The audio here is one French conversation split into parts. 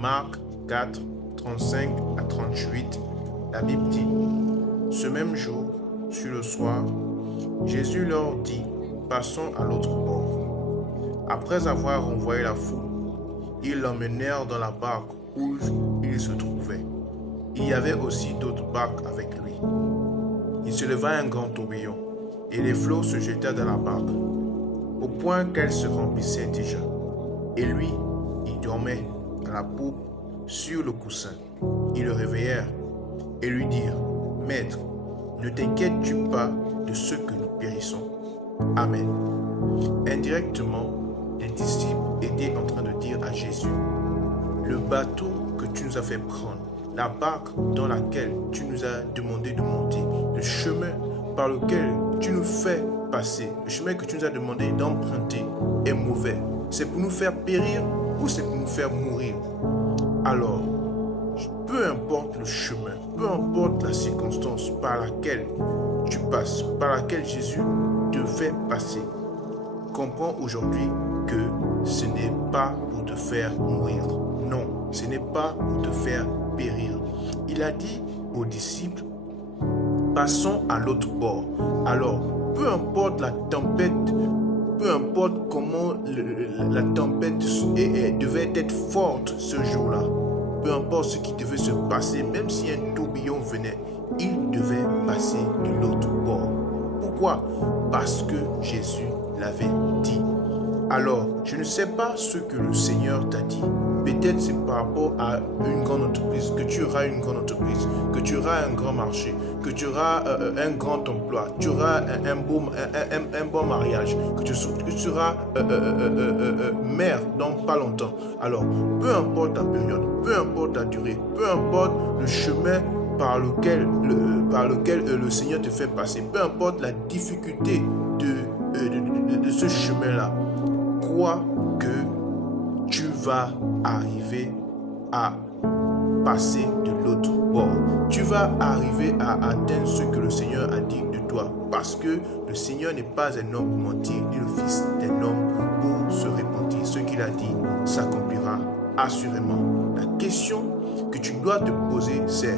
Marc 4, 35 à 38, la Bible dit: Ce même jour, sur le soir, Jésus leur dit: Passons à l'autre bord. Après avoir renvoyé la foule, ils l'emmenèrent dans la barque où il se trouvait. Il y avait aussi d'autres barques avec lui. Il se leva un grand tourbillon, et les flots se jetèrent dans la barque, au point qu'elle se remplissait déjà. Et lui, il dormait dans la poupe sur le coussin. Ils le réveillèrent et lui dirent: Maître, ne t'inquiètes-tu pas de ce que nous périssons? Amen. Indirectement, les disciples étaient en train de dire à Jésus: Le bateau que tu nous as fait prendre, la barque dans laquelle tu nous as demandé de monter, le chemin par lequel tu nous fais passer, le chemin que tu nous as demandé d'emprunter est mauvais. C'est pour nous faire périr ou c'est pour nous faire mourir? Alors, peu importe le chemin, peu importe la circonstance par laquelle tu passes, par laquelle Jésus te fait passer, comprends aujourd'hui que ce n'est pas pour te faire mourir. Non, ce n'est pas pour te faire périr. Il a dit aux disciples: Passons à l'autre bord. Alors, peu importe la tempête, peu importe comment la tempête devait être forte ce jour-là, peu importe ce qui devait se passer, même si un tourbillon venait, il devait passer de l'autre bord. Pourquoi? Parce que Jésus l'avait dit. Alors, je ne sais pas ce que le Seigneur t'a dit. Peut-être c'est par rapport à une grande entreprise, que tu auras une grande entreprise, que tu auras un grand marché, que tu auras un grand emploi, tu auras un bon mariage, que tu seras mère dans pas longtemps. Alors, peu importe la période, peu importe la durée, peu importe le chemin par lequel le Seigneur te fait passer, peu importe la difficulté de ce chemin-là, crois que tu vas arriver à passer de l'autre bord. Tu vas arriver à atteindre ce que le Seigneur a dit de toi. Parce que le Seigneur n'est pas un homme pour mentir, ni le Fils d'un homme pour se repentir. Ce qu'il a dit s'accomplira assurément. La question que tu dois te poser, c'est: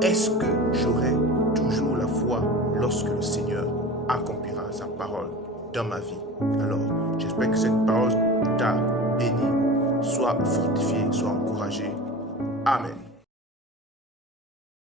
est-ce que j'aurai toujours la foi lorsque le Seigneur accomplira sa parole dans ma vie? Alors, j'espère que cette parole t'a béni. Sois fortifié, sois encouragé. Amen.